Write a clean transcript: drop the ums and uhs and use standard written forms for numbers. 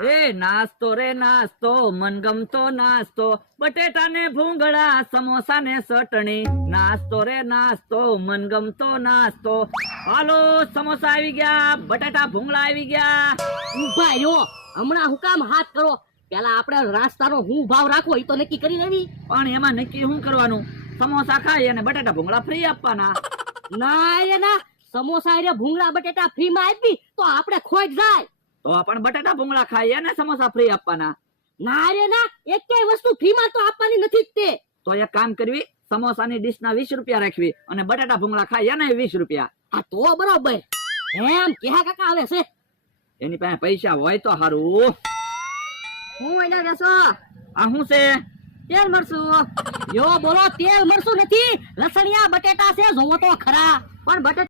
એ નાસ્તો રે નાસ્તો, મનગમતો નાસ્તો, બટેટા ને ભૂંગળા, સમોસા ને ચટણી. નાસ્તો રે નાસ્તો, મનગમતો નાસ્તો. હાલો, સમોસા આવી ગયા, બટાટા ભૂંગળા આવી ગયા. ઉભા રહ્યો, હમણાં હું કામ હાથ કરો? પેલા આપણે નાસ્તાનો હું ભાવ રાખવો એ તો નક્કી કરી લેવી. પણ એમાં નક્કી શું કરવાનું? સમોસા ખાઈ અને બટાટા ભૂંગળા ફ્રી આપવાના. ના રે ના, સમોસા રે ભૂંગળા બટેટા ફ્રી માં આપી તો આપણે ખોટ જાય. તો પણ બટાટા ભૂંગળા ખાઈ અને સમોસા ફ્રી આપવાના. ના રે ના, એકેય વસ્તુ ફ્રી માં તો આપવાની નથી જ તે. તો એક કામ કરવી, સમોસાની ડીશ ના 20 રૂપિયા રાખવી અને બટાટા ભૂંગળા ખાઈ અને 20 રૂપિયા. આ તો બરોબર. એમ કેહા કાકા આવે છે. એની પાસે પૈસા હોય તો સારું. હું એના વેસો આ શું છે? તેલ મરસું. યો બોલો, તેલ મરસું નથી, લસણિયા બટેટા છે, જોવો તો ખરા. પણ બટેટા